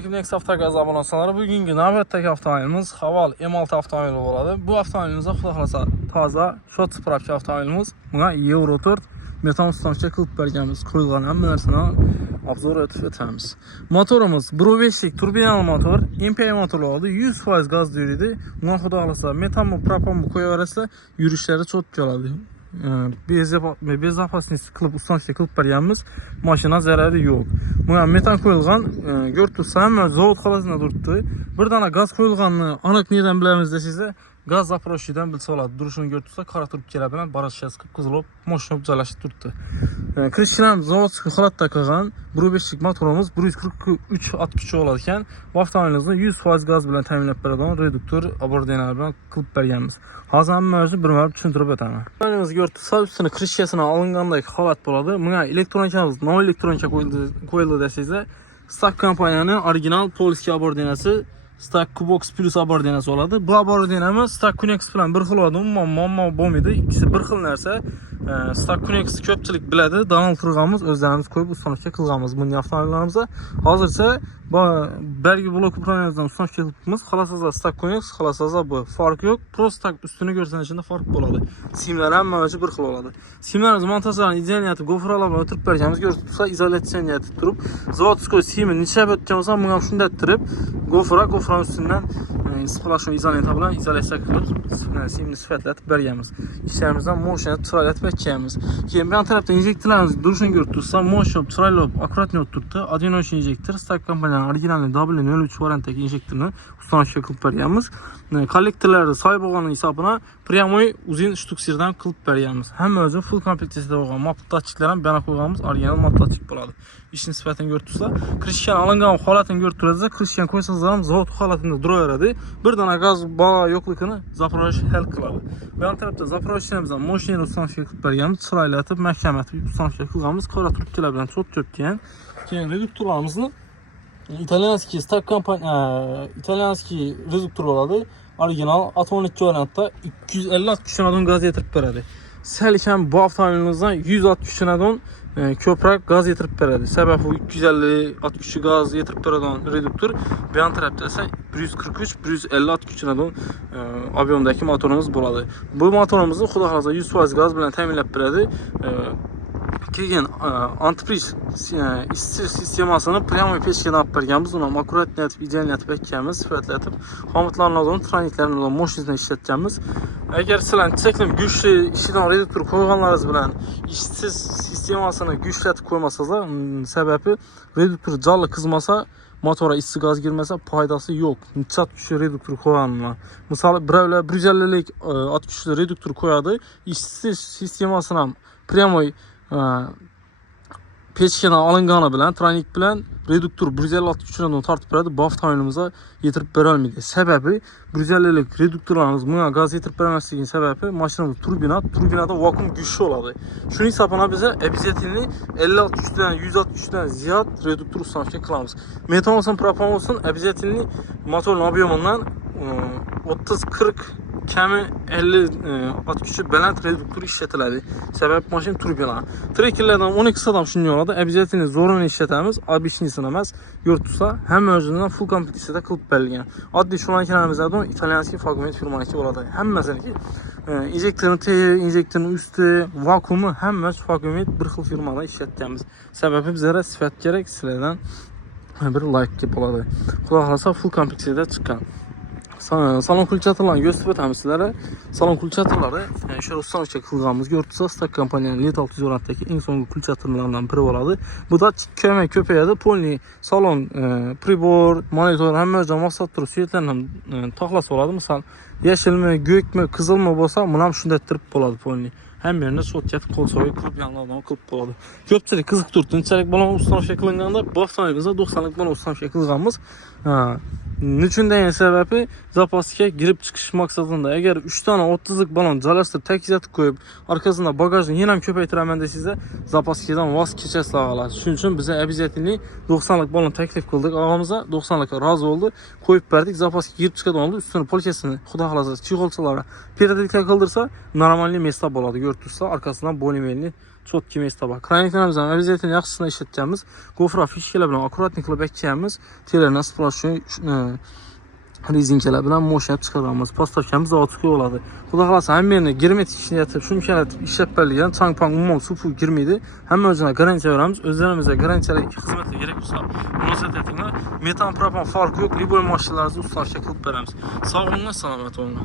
Assalamualaikum, Next Avtogaz abone olsanlar, bugünkü navbatdagi avtomobilimiz Haval M6 avtomobili bo'ladi. Bu avtomobilimizda xudo xolasa toza shot spravka avtomobilimiz. Buna Euro 4 metan ustancha qilib berganmiz. Qo'yilgan hamma narsani obzor etib o'tamiz. Motorimiz 1.5 lik turbinali motor, MPI motor oldi, 100% gaz yuradi. Buna xudo xolasa metanmi, propanmi qo'yaversa, yurishlari cho'tib qoladi. Bezopasность qilib ustancha qilib berganmiz. Mashina zarari yo'q. Buna metan qo'yilgan, ko'rib hamma zavod xolasida turibdi. Bir dana gaz qo'yilganini aniq nerdan bilamiz desizda, gaz zaporoshidan bilsa bo'ladi. Durishini ko'rib tursa, qora turib keladi bilan barashchasi qilib qizilib, mashina joylashib turibdi. Kirishchilar zavod holatda qilgan 1.5 lik motorimiz 143 at kuchi olar ekan. Bu avtomobilimizni 100% gaz bilan ta'minlab beradigan reduktor abordiylar bilan qilib berganmiz. Hozir hamma o'zi bir marta tushuntirib o'taman. Avtomobilimiz ko'rib tursa, ustini kirishchasini olingandek holat bo'ladi. Bunga elektronikamiz, nol elektronika qo'yildi desizda, Stack kompaniyaning original Polskiy abordiyasi Stack Kubox Plus abordiyasi oladi. Bu abordiyamiz Stack Kunex bilan bir xil bo'ladi. Muammo bo'lmaydi. Ikkisi bir xil narsa. Stack Kunex ko'pchilik biladi. Donald turganmiz, o'zlarimiz qo'yib ustancha qilganmiz bunday avtomobillarimizda. Hozircha bergi blok upravleniyadan ustancha qilibmiz. Xolasizda Stack Kunex, xolasizda bu farq yo'q. Prosta ustini ko'rsanishda farq bo'ladi. Simlar hamma bir xil bo'ladi. Simlarimiz montajlarini izolyatsiya gofralab o'tirib berganmiz. Ko'rib tursa, izolyatsiya etib turib, zavodskoy simni nechab o'tgan bo'lsa, bunga shunday turib, gofra ustidan splash izolyatsiya bilan izolyatsiya qilib, simni sifatlatib berganmiz. Ishimizdan moshina chiroylatib o'tganmiz. Keyin bu tarafda injektorlarimiz durishini ko'rib tursa, moshina chiroylab, akkuratni o'tiribdi. Adenosh injektor, Stack kompaniyaning original W03 variantdagi injektorni ustancha qilib berganmiz. Kollektorlarni soy bo'lgani hisobına pryamoy uzun shtuksirdan qilib berganmiz. Hamma o'zi full komplektsiyada bo'lgan. Mapdatchiklar ham bana qo'yganmiz, original mapdatchik bo'ladi. Ishning sifatini ko'rib tursa, kirishgan olingan holatini ko'rib turasiz. Kirishgan qo'ysangiz ham zavod holatida turaveradi. Bir dana gaz balo yo'qligini Zaporosh hal qiladi. Bu tarafda Zaporoshyamiz ham mashinani ustancha qilib berganmiz, chiroylatib, mahkamatib ustancha qilganmiz. Qora turibchilar bilan cho'tgan. Keyin reduktorlarimizni İtalyanski Stack kompaniya İtalyanski reduktor oladi. Original 12 variantda 250 at kuchunadon gaz yetirib beradi. Sal kam bu avtomobilimizdan 100 at kuchunadon ko'proq gaz yetirib beradi. Sababi 250 at kuchi gaz yetirib beradigan reduktor. Bu yon tarafda esa 143-150 at kuchunadon obyomdagi motorimiz bo'ladi. Bu motorimizni xudo xolasa 100% gaz bilan ta'minlab beradi. Keyin antipriz isitish sistemasini pryamoy pechkadan olib berganmiz. Uni akkuratni etib, idealni etib ekkanmiz, sifatlatib, xomutlarni o'zini, traniklarni o'zini mashinada ishlatganmiz. Agar sizlar cheklim kuchli ishidan reduktor qo'yganlaringiz bilan isitish sistemasini kuchlatib qo'ymasangiz, sababi reduktor jonli qizmasa, motora issiq gaz girmasa foydasi yo'q. Necha kuchli reduktor qo'yganman. Misol birovlar 150 lik at kuchli reduktor qo'yadi, isitish sistemasini ham pryamoy pechkadan olingani bilan, tranik bilan reduktor 156 kuchundan tortib beradi. Bu avtomobilimizga yetirib bera olmaydi. Sababi 150 lik reduktorlarimiz bunga gaz yetirib bermasligining sababi mashinada turbinada vakuum kuchli bo'ladi. Shuning hisobiga biz обязательно 56 kuchdan 160 kuchdan ziyod reduktor ustancha qilamiz. Metan olsin, propan olsin, обязательно motorning obyomidan 30-40 kami 50 at kuchi baland reduktor ishlatiladi. Sabab mashina turbina. Trekerlardan 12 adam shunday oladi. Обязательно zo'rini ishlatamiz, обычныйsini emas. Yo'rtsa hamma o'zidan full kompleksiyada qilib berilgan. Oddiy shu makinamizdan İtalyanskiy Fagumet firmaniki bo'ladi. Hammasiniki injektorning usti, vakuumi hamma Fagumet bir xil firmadan ishlatganmiz. Sababi bizga sifat kerak, sizlardan bir like bo'ladi. Xudo xolasa full kompleksiyada chiqqan. Salon kulchatorlarni gösterib o'tamiz sizlarga. Salon kulchatorlari o'sha ustancha qilganmiz. Ko'ribsiz, Stack kompaniyaning Lit 600 variantdagi eng so'nggi kulchatorlardan biri bo'ladi. Bu da ko'payadi. Polni salon, pribor, monitor hamma joy maqsad turib suyetlarni ham to'qlas bo'ladi. Misol, yashilmi, ko'kmi, qizilmi bo'lsa, buni ham shunday turib bo'ladi polni. Hamma yerda so'tkatib qo'l so'yib qilib yanlardan qilib bo'ladi. Ko'pchilik qiziqib turibdi. Unchalik balon ustancha qilinganda, bu avtomobilimizda 90 lik balon ustancha qilganmiz. Nechun degan sababi zapaska girib chiqish maqsadida. Agar 3 dona 30 lik balon joylashtirib tekizatib qo'yib, orqasida bagajni yana ham ko'paytiraman desizda, zapaskadan voz kechasizlar olasiz. Shuning uchun biz обязательно 90 lik balon taklif qildik. Og'amizga 90 lik rozi bo'ldi. Qo'yib berdik. Zapaska girib chiqadigan oldi. Ustini polkasini xudo xolasa chig'olchalarga передатка qildirsa, normalniy место bo'ladi. Ko'rib tursa, orqasidan bo'limayli Çok kimi tabaq. Kraniklərimizin əvəziyyətini yaxşısına işlətəcəyimiz, qofra fişkələ bilən akkuratniklə bəkçəyimiz, telerlə splasyon rezinkelə bilən moşinə çıxardığımız pastavkəmiz açıq oladı. Xuda xalasa həm yerinə girmet işini yatıb, şümkələtib, işləbbəliyən, çangpang, umol, supu girmiydi. Həm özünə qarantiya verəmiz, özlərimizə qarantiyalı xizmətlə gerek olsa, müraciət etdiklər. Metan, propan farkı yox, liboy maşinlərinizi ustalaşa qılıb verəmiz. Sağ olun, salamat olun.